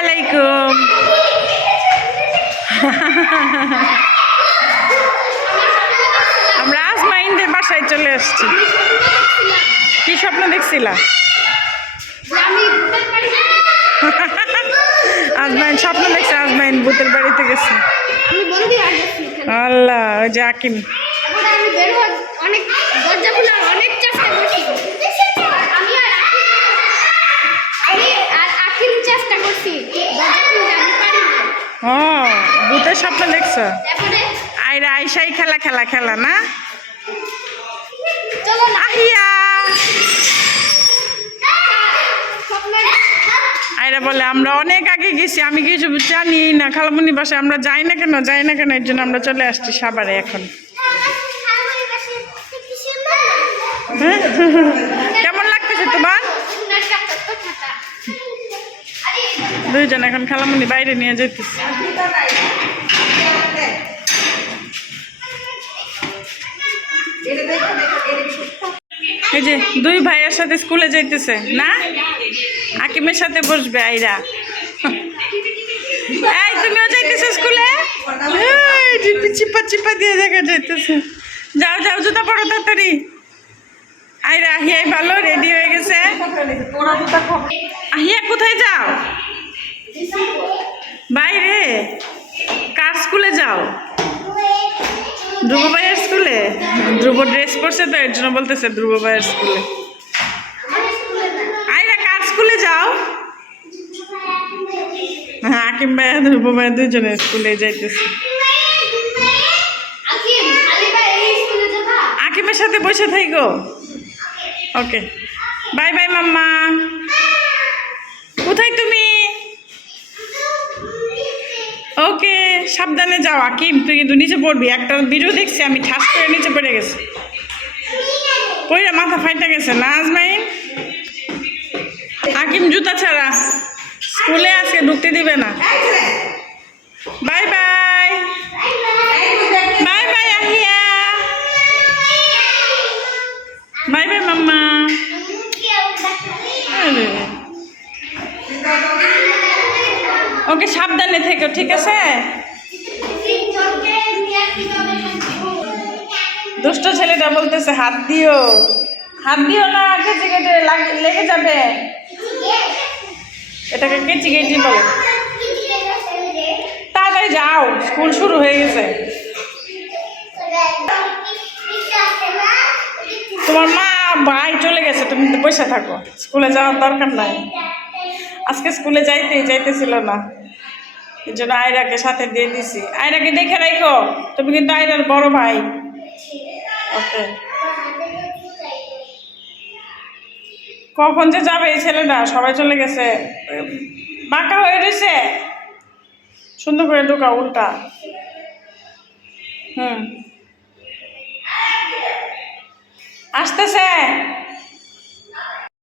আলাইকুম। আমরা আজমাইনদের বাসায় চলে আসছি। কি স্বপ্ন দেখছিলা? আজমাইন স্বপ্ন দেখছে, আজমাইন ভূতের বাড়িতে গেছে। আল্লাহ, ওই যে আকিম। ও, ভূতের স্বপ্ন দেখছো? আইরা আইসাই খেলা খেলা খেলা না? আহিয়া আইরা বলে আমরা অনেক আগে গেছি, আমি কিছু জানি না, খালামুনি বাসায় আমরা যাই না কেন এর জন্য আমরা চলে আসছি সাভারে এখন। কেমন লাগতেছে তোমার? দুইজন এখন খালামুনি বাইরে নিয়ে যেতেছে। এই যে দুই ভাইয়ের সাথে স্কুলে যাইতেছে না, আকিমের সাথে বসবে আইরা। এই তুমিও যাইতেছো স্কুলে? চিপা চিপা দিয়ে দেখা যাইতেছে। যাও যাও, জুতা পরো তাড়াতাড়ি। আইরা আহিয়াই ভালো রেডি হয়ে গেছে। আহিয়া কোথায় যাও? বাইরে? কার স্কুলে যাও? ধ্রুব ভাইয়ের স্কুলে? ধ্রুব ড্রেস পরছে তো এর জন্য বলতেছে ধ্রুব ভাইয়ের স্কুলে। আইরা কার স্কুলে যাও? হ্যাঁ, আকিম ভাইয়া ধ্রুব ভাইয়া দুজনের স্কুলে যাইতেছে। আকিমের সাথে বসে থাকো। ওকে, বাই বাই মাম্মা। কোথায় তুমি? ওকে, সাবধানে যাও আকিম, তুই কিন্তু নিচে পড়বি। একটা ভিডিও দেখছি আমি, ঠাস করে নিচে পড়ে গেছে, পড়ে মাথা ফাইটা গেছে না আজমাইন? আকিম জুতা ছাড়া স্কুলে আজকে ঢুকতে দিবে না। Bye bye, bye bye Ahiya, bye bye mamma. Okay, সাবধানে থেকো, ঠিক আছে? দুষ্ট ছেলেটা বলতেছে হাত দিও, হাত দিও না, কেচি কেটে লেগে যাবে। এটাকে কেচি কেচি বলে। তাড়াতাড়ি যাও, স্কুল শুরু হয়ে গেছে। তোমার মা ভাই চলে গেছে, তুমি তো বসে থাকো, স্কুলে যাওয়ার দরকার নাই। আজকে স্কুলে যাইতেছিল না, এই জন্য আয়রাকে সাথে দিয়ে দিছি। আয়রাকে দেখে রাখো, তুমি কিন্তু আয়রার বড় ভাই। ওকে, কখন যে যাবে এই ছেলেটা? সবাই চলে গেছে, বাঁকা হয়ে রয়েছে। সুন্দর করে ঢোকা, উল্টা। আসতেছে।